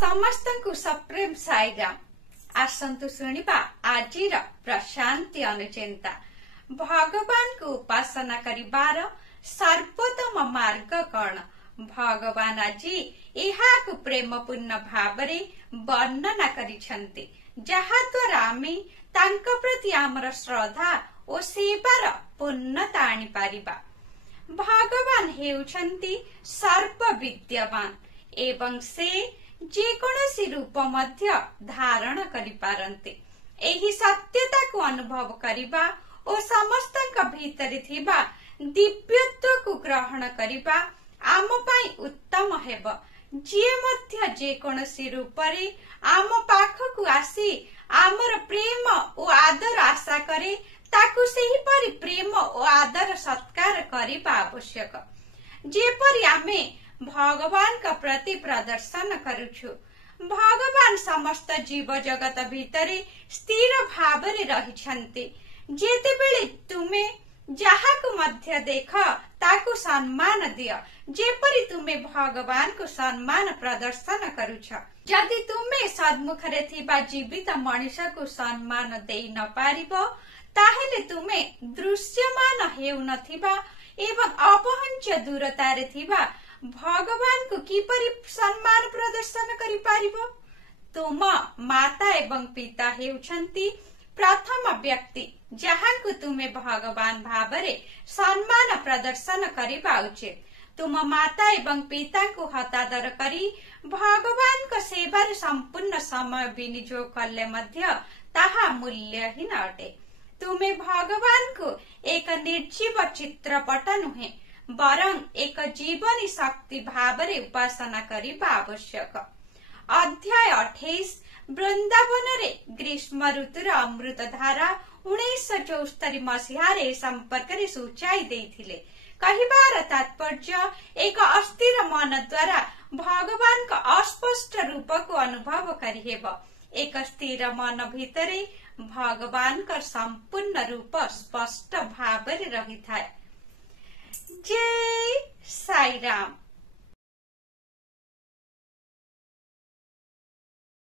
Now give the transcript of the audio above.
समस्त को सप्रेम साईराम। आसंतु शुणिबा आजिर प्रशांति अनुचिंता। भगवान को उपासना करिबार सर्वोत्तम मार्ग कौन? भगवान आजी एहाकु प्रेमपूर्ण भावरे वर्णना करिछन्ति, जहा द्वारा आमे तांको प्रति आमर श्रद्धा और सेवार पूर्णता आनी पारिबा। भगवान हेउछन्ति सर्वविद्यमान एवं से जेकोसी रूप मध्य धारण करि पारन्ति। एही सत्यता को अनुभव करिबा और समस्तक भीतर थिबा दिव्यत्व को ग्रहण करिबा आम पाई उत्तम हेब। जे मध्य जेकोसी रूपरे आम पाखकु आसी आमर प्रेम और आदर आशा करे ताकु सेही परि प्रेम और आदर सत्कार करिबा आवश्यक। जेपरि आमे भगवान का प्रति प्रदर्शन करुछु। भगवान समस्त जीव जगत भीतरे स्थिर भावरे रहिछन्ति। जेतेबेले तुमे जाहाकु मध्य देख ताकु सम्मान दिय, जेपरि तुमे भगवान को सम्मान प्रदर्शन करुछ। जदि तुमे सन्मुखरे थिबा जीवित मनुष्य को सम्मान देई न पारिबो, ताहेले तुमे दृश्यमान हेउ नथिबा एवं अपहंच दूरतारे थिबा भगवान को किपरि सम्मान प्रदर्शन करि पारिबो? तुम माता एवं पिता हेउछन्ति प्रथम व्यक्ति जहांकु तुमे भगवान भावरे सम्मान प्रदर्शन करिबा उचित। तुम माता एवं पिता को हतादर करी भगवान को सेवार संपूर्ण समय विनियोग कले मध्य ताहा मूल्यहीन अटे। तुमे भगवान को एक निर्जीव चित्रपट नुहे बरं एक जीवनी शक्ति भावरे उपासना करिबा आवश्यक। अध्याय 28 वृंदावन रे ग्रीष्म ऋतुर अमृत धारा 1974 मसीहारे संपर्क रे सूचाई देथिले। कहिबार तात्पर्य एक अस्थिर मन द्वारा भगवान का अस्पष्ट रूप को अनुभव करिहेब। एक स्थिर मन भीतरे भगवान का संपूर्ण रूप स्पष्ट भावरे रही थाए। जय साई राम।